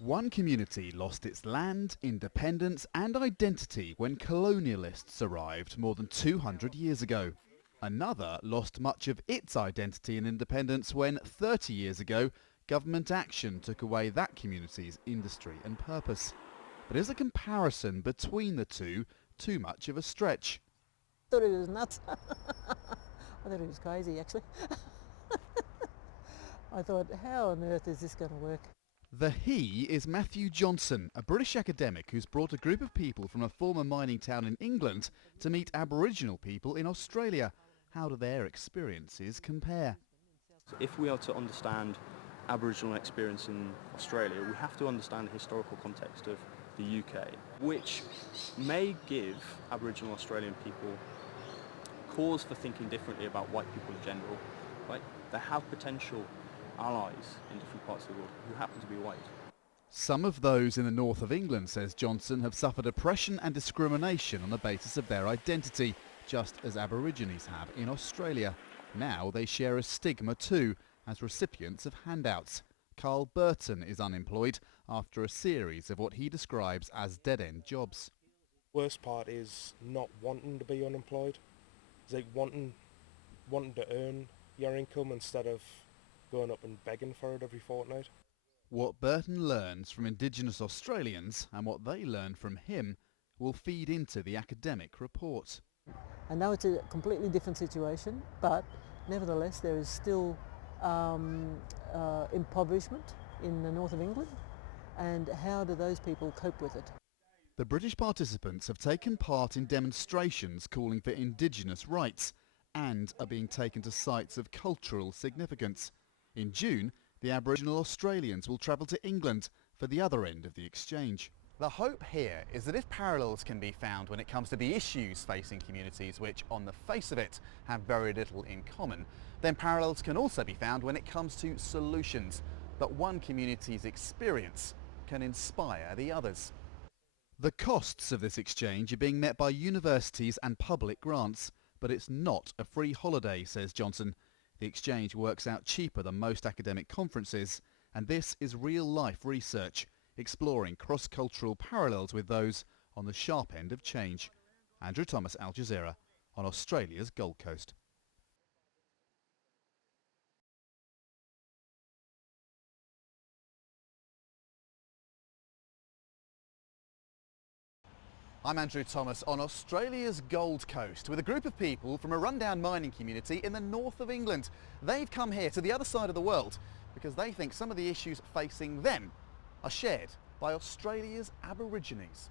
One community lost its land, independence and identity when colonialists arrived more than 200 years ago. Another lost much of its identity and independence when 30 years ago government action took away that community's industry and purpose. But is a comparison between the two too much of a stretch? I thought it was nuts. I thought it was crazy actually. I thought, how on earth is this going to work? The he is Matthew Johnson, a British academic who's brought a group of people from a former mining town in England to meet Aboriginal people in Australia. How do their experiences compare? If we are to understand Aboriginal experience in Australia, we have to understand the historical context of the UK, which may give Aboriginal Australian people cause for thinking differently about white people in general. Right? They have potential allies in different parts of the world who happen to be white. Some of those in the north of England, says Johnson, have suffered oppression and discrimination on the basis of their identity, just as Aborigines have in Australia. Now they share a stigma too, as recipients of handouts. Carl Burton is unemployed after a series of what he describes as dead-end jobs. Worst part is not wanting to be unemployed. It's like wanting to earn your income instead of going up and begging for it every fortnight. What Burton learns from Indigenous Australians and what they learn from him will feed into the academic report. I know it's a completely different situation, but nevertheless there is still impoverishment in the north of England, and how do those people cope with it? The British participants have taken part in demonstrations calling for Indigenous rights and are being taken to sites of cultural significance. In June, the Aboriginal Australians will travel to England for the other end of the exchange. The hope here is that if parallels can be found when it comes to the issues facing communities which, on the face of it, have very little in common, then parallels can also be found when it comes to solutions, that one community's experience can inspire the others. The costs of this exchange are being met by universities and public grants, but it's not a free holiday, says Johnson. The exchange works out cheaper than most academic conferences, and this is real-life research, exploring cross-cultural parallels with those on the sharp end of change. Andrew Thomas, Al Jazeera, on Australia's Gold Coast. I'm Andrew Thomas on Australia's Gold Coast with a group of people from a rundown mining community in the north of England. They've come here to the other side of the world because they think some of the issues facing them are shared by Australia's Aborigines.